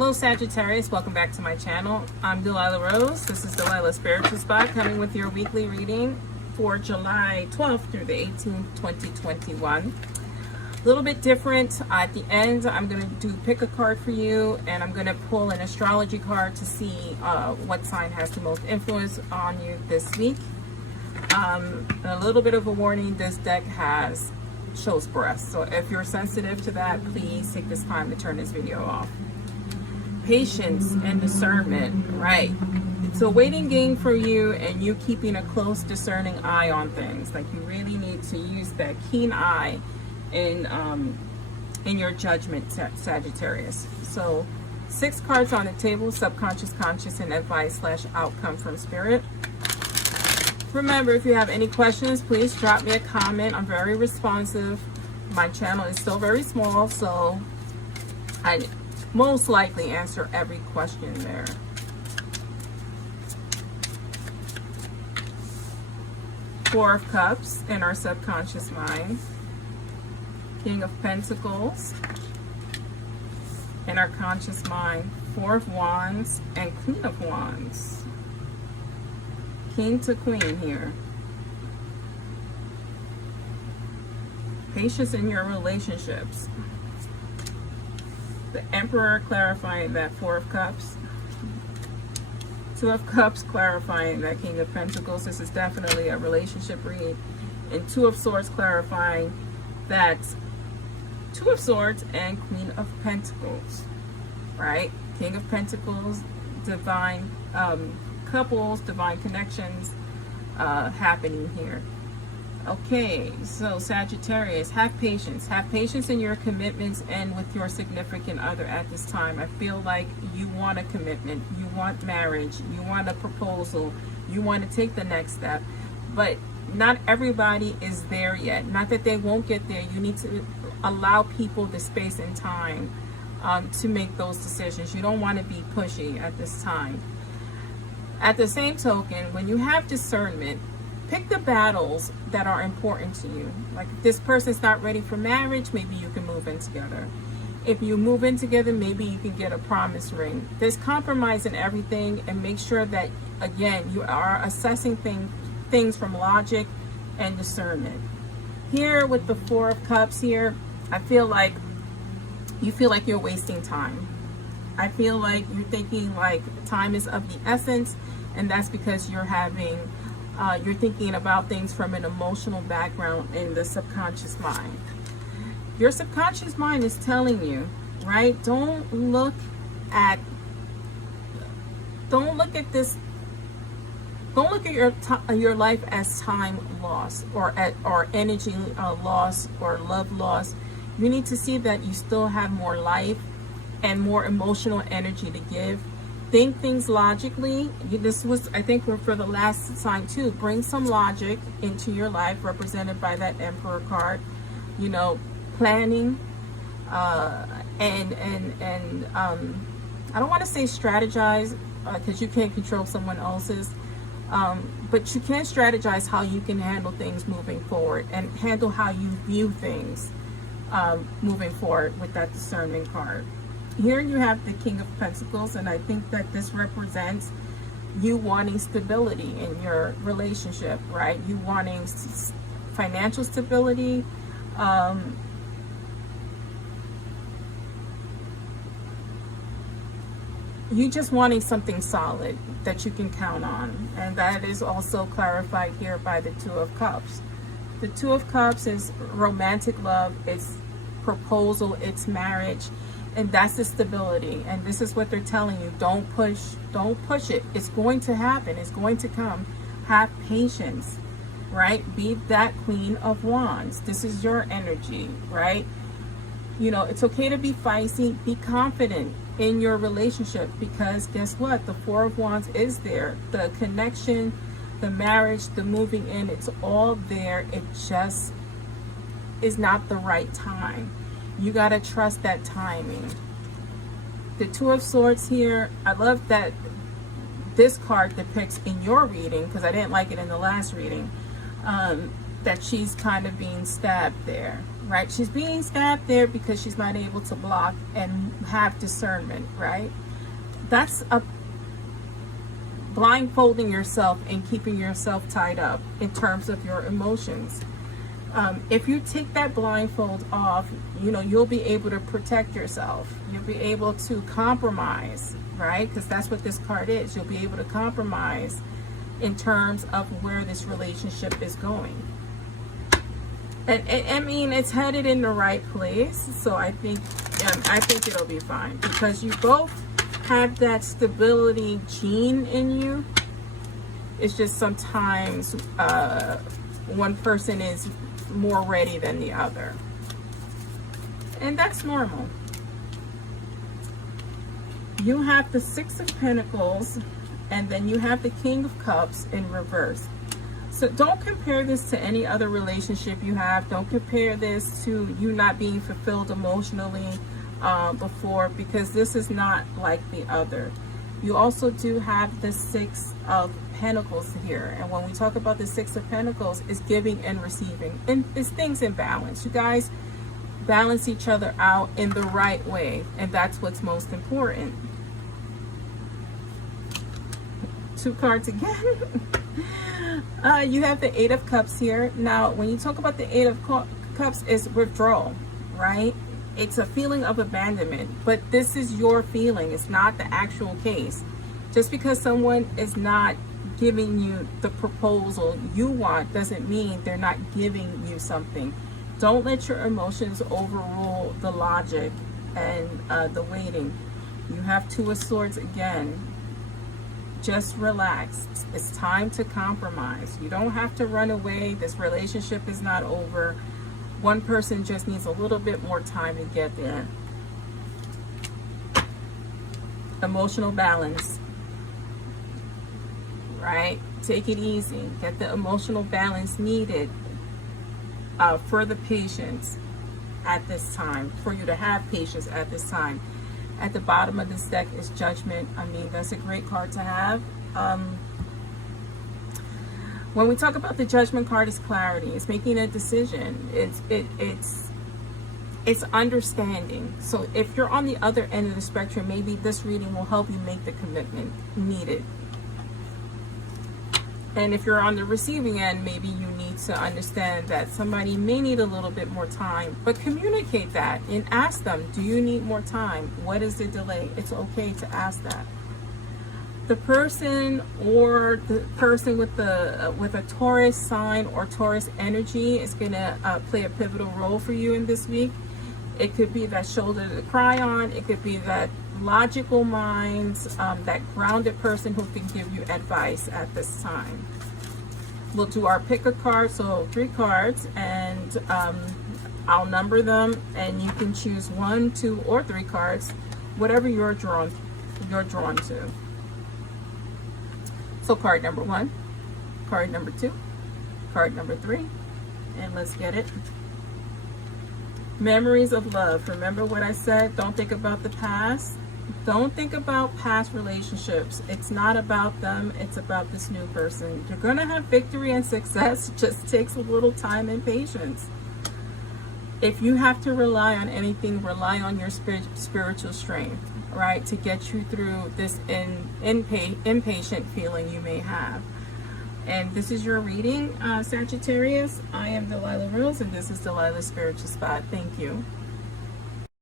Hello Sagittarius, welcome back to my channel. I'm Delilah Rose. This is Delilah Spiritual Spot, coming with your weekly reading for July 12th through the 18th, 2021. A little bit different. At the end, I'm going to pick a card for you, and I'm going to pull an astrology card to see what sign has the most influence on you this week. And a little bit of a warning, this deck shows breath. So if you're sensitive to that, please take this time to turn this video off. Patience and discernment, right? It's a waiting game for you, and you keeping a close discerning eye on things. Like, you really need to use that keen eye in your judgment, Sagittarius. So 6 cards on the table: subconscious, conscious, and advice/outcome from spirit. Remember, if you have any questions, please drop me a comment. I'm very responsive. My channel is still very small, so I most likely answer every question there. Four of Cups in our subconscious mind. King of Pentacles in our conscious mind. Four of Wands and Queen of Wands. King to Queen here. Patience in your relationships. The Emperor clarifying that Four of Cups. Two of Cups clarifying that King of Pentacles. This is definitely a relationship read. And Two of Swords clarifying that Two of Swords and Queen of Pentacles, right? King of Pentacles, divine couples, divine connections happening here. Okay, so Sagittarius, have patience. Have patience in your commitments and with your significant other at this time. I feel like you want a commitment, you want marriage, you want a proposal, you want to take the next step, but not everybody is there yet. Not that they won't get there. You need to allow people the space and time to make those decisions. You don't want to be pushy at this time. At the same token, when you have discernment, pick the battles that are important to you. Like, if this person's not ready for marriage, maybe you can move in together. If you move in together, maybe you can get a promise ring. There's compromise in everything, and make sure that, again, you are assessing things from logic and discernment. Here with the Four of Cups here, I feel like you feel like you're wasting time. I feel like you're thinking like time is of the essence, and that's because you're thinking about things from an emotional background in the subconscious mind. Your subconscious mind is telling you, right? Don't look at your life as time loss or energy loss or love loss. You need to see that you still have more life and more emotional energy to give. Think things logically. This was, I think, for the last sign too. Bring some logic into your life, represented by that Emperor card. You know, planning, and I don't want to say strategize, because you can't control someone else's, but you can strategize how you can handle things moving forward, and handle how you view things moving forward with that discernment card. Here you have the King of Pentacles, and I think that this represents you wanting stability in your relationship, right? You wanting financial stability, you just wanting something solid that you can count on, and that is also clarified here by the Two of Cups. The Two of Cups is romantic love, it's proposal, it's marriage. And that's the stability. And this is what they're telling you. Don't push it. It's going to happen. It's going to come. Have patience, right? Be that Queen of Wands. This is your energy, right? You know, it's okay to be feisty. Be confident in your relationship, because guess what? The Four of Wands is there. The connection, the marriage, the moving in, it's all there. It just is not the right time. You got to trust that timing. The Two of Swords here, I love that this card depicts in your reading, because I didn't like it in the last reading, that she's kind of being stabbed there, right? She's being stabbed there because she's not able to block and have discernment, right? That's a blindfolding yourself and keeping yourself tied up in terms of your emotions. If you take that blindfold off, you know, you'll be able to protect yourself. You'll be able to compromise, right? Because that's what this card is. You'll be able to compromise in terms of where this relationship is going. And I mean, it's headed in the right place. So I think it'll be fine, because you both have that stability gene in you. It's just sometimes one person is more ready than the other, and that's normal. You have the Six of Pentacles, and then you have the King of Cups in reverse. So don't compare this to any other relationship you have. Don't compare this to you not being fulfilled emotionally before, because this is not like the other. You also do have the Six of Pentacles here, and when we talk about the Six of Pentacles, it's giving and receiving, and it's things in balance. You guys balance each other out in the right way, and that's what's most important. Two cards again. You have the Eight of Cups here. Now, when you talk about the Eight of Cups, is withdrawal, right? It's a feeling of abandonment, but this is your feeling. It's not the actual case. Just because someone is not giving you the proposal you want doesn't mean they're not giving you something. Don't let your emotions overrule the logic and the waiting. You have Two of Swords again. Just relax. It's time to compromise. You don't have to run away. This relationship is not over. One person just needs a little bit more time to get there. Emotional balance, right? Take it easy. Get the emotional balance needed for the patience at this time, for you to have patience at this time. At the bottom of this deck is Judgment. I mean, that's a great card to have. When we talk about the Judgment card, is clarity. It's making a decision. It's understanding. So if you're on the other end of the spectrum, maybe this reading will help you make the commitment needed. And if you're on the receiving end, maybe you need to understand that somebody may need a little bit more time, but communicate that and ask them, do you need more time? What is the delay? It's okay to ask that. The person or the person with a Taurus sign or Taurus energy is going to play a pivotal role for you in this week. It could be that shoulder to cry on. It could be that logical minds, that grounded person who can give you advice at this time. We'll do our pick a card, so 3 cards, and I'll number them, and you can choose 1, 2, or 3 cards, whatever you're drawn to. So card number 1, card number 2, card number 3, and let's get it. Memories of love. Remember what I said? Don't think about the past. Don't think about past relationships. It's not about them. It's about this new person. You're going to have victory and success. It just takes a little time and patience. If you have to rely on anything, rely on your spiritual strength, right, to get you through this impatient feeling you may have. And this is your reading, Sagittarius. I am Delilah Rose, and this is Delilah's Spiritual Spot. Thank you.